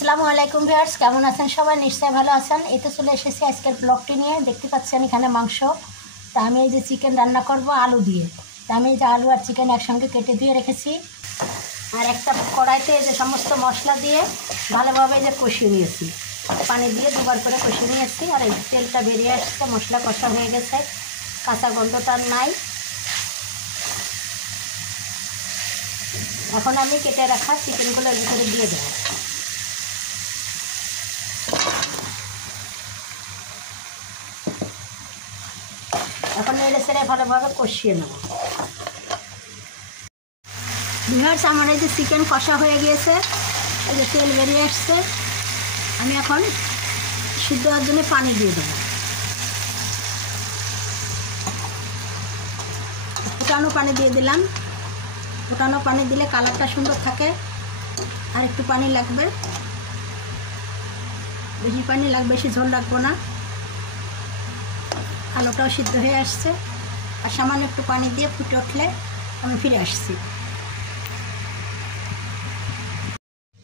আসসালামু আলাইকুম ভিউয়ার্স, কেমন আছেন সবাই? নিশ্চয়ই ভালো আছেন। এই তো চলে এসেছি আজকের ব্লগটি নিয়ে। দেখতে পাচ্ছেন এখানে মাংস। তা আমি এই যে চিকেন রান্না করব আলু দিয়ে। তা আমি এই যে আলু আর চিকেন একসঙ্গে কেটে দিয়ে রেখেছি। আর একটা কড়াইতে এই যে সমস্ত মশলা দিয়ে ভালোভাবে যে কষিয়ে নিয়েছি, পানি দিয়ে দুবার করে কষিয়ে নিয়েছি। আর এই তেলটা বেরিয়ে আসছে, মশলা কষা হয়ে গেছে, কাঁচা গন্ধটা আর নাই। এখন আমি কেটে রাখা চিকেনগুলো এর ভিতরে দিয়ে দেবো। এখন নেড়ে ছেড়ে ভালোভাবে কষিয়ে নেব। ভিউয়ার্স, আমার এই যে চিকেন কষা হয়ে গিয়েছে, এই যে তেল বেরিয়ে আসছে। আমি এখন সিদ্ধ হওয়ার জন্য পানি দিয়ে দেবো। ফুটানো পানি দিয়ে দিলাম। ফুটানো পানি দিলে কালারটা সুন্দর থাকে। আর একটু পানি লাগবে, বেশি পানি লাগবে, বেশি ঝোল রাখবো না। আলুটাও সিদ্ধ হয়ে আসছে। আর সামান্য একটু পানি দিয়ে ফুটে উঠলে আমি ফিরে আসছি।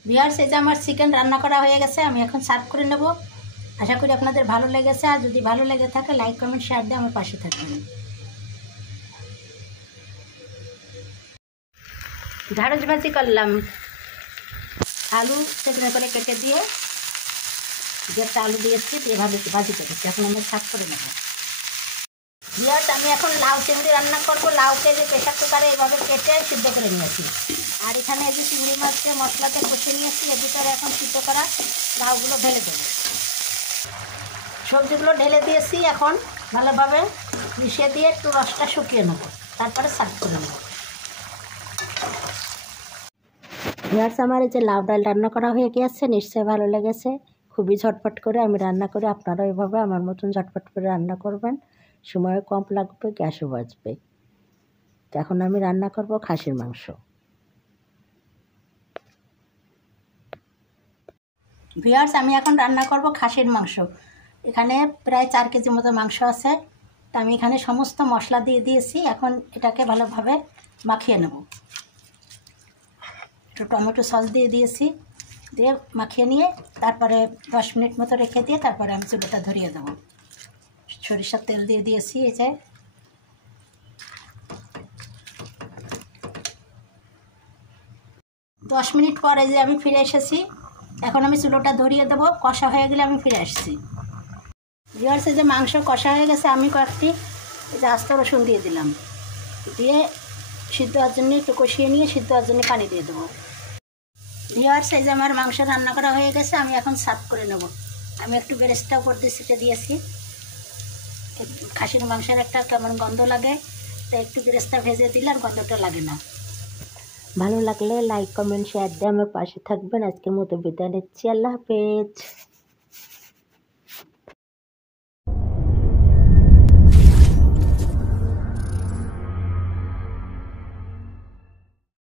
ভিউয়ার্স, এই যে আমার চিকেন রান্না করা হয়ে গেছে, আমি এখন সার্ভ করে নেব। আশা করি আপনাদের ভালো লেগেছে। আর যদি ভালো লেগে থাকে লাইক কমেন্ট শেয়ার দিয়ে আমার পাশে থাকবেন। ঢেঁড়স ভাজি করলাম, আলু সেখানে করে কেটে দিয়ে একটা আলু দিয়েছি, দিয়ে ভাজি করেছি। এখন আমি সার্ভ করে নেব। ভিউয়ার্স, আমি এখন লাউ চিংড়ি রান্না করবো। লাউকে যে প্রেশার কুকারে এভাবে কেটে সিদ্ধ করে নিয়েছি। আর এখানে এই যে চিংড়ি মাছকে মশলাতে কষে নিয়েছি, এর ভিতরে এখন সিদ্ধ করা লাউগুলো ঢেলে দেবো। সবজিগুলো ঢেলে দিয়েছি, এখন ভালোভাবে মিশিয়ে দিয়ে একটু রসটা শুকিয়ে নেব, তারপরে সার্ভ করে নেব। ভিউয়ার্স, আমার এই যে লাউ ডাল রান্না করা হয়ে গিয়েছে, নিশ্চয়ই ভালো লেগেছে। খুবই ঝটপট করে আমি রান্না করি, আপনারাও এভাবে আমার মতন ঝটপট করে রান্না করবেন। সময়ও কম লাগবে, গ্যাসও বাঁচবে। তো এখন আমি রান্না করব খাসির মাংস। ভিউয়ার্স, আমি এখন রান্না করব খাসির মাংস। এখানে প্রায় 4 কেজি মতো মাংস আছে। তা আমি এখানে সমস্ত মশলা দিয়ে দিয়েছি। এখন এটাকে ভালোভাবে মাখিয়ে নেব। একটু টমেটো সস দিয়ে দিয়েছি, দিয়ে মাখিয়ে নিয়ে তারপরে 10 মিনিট মতো রেখে দিয়ে তারপরে আমি চুলাটা ধরিয়ে দেবো। সরিষার তেল দিয়ে দিয়েছি। এই যে 10 মিনিট পরে যে আমি ফিরে এসেছি। এখন আমি চুলোটা ধরিয়ে দেবো, কষা হয়ে গেলে আমি ফিরে আসছি। ভিউয়ার্স, যে মাংস কষা হয়ে গেছে, আমি কয়েকটি এই যে আস্ত রসুন দিয়ে দিলাম, দিয়ে সিদ্ধ হওয়ার জন্য একটু কষিয়ে নিয়ে সিদ্ধ হওয়ার জন্য পানি দিয়ে দেবো। ভিউয়ার্স, এই যে আমার মাংস রান্না করা হয়ে গেছে, আমি এখন সার্ভ করে নেব। আমি একটু বেরেস্তা উপর দিয়ে ছিটে দিয়েছি। খাসির মাংসের একটা কেমন গন্ধ লাগে, তাই একটু বেরেস্তা ভেজে দিলে আর গন্ধটা লাগে না। ভালো লাগলে লাইক কমেন্ট শেয়ার দিয়ে আমার পাশে থাকবেন। আজকের মতো বিদায় নিচ্ছি। আল্লাহ হাফেজ।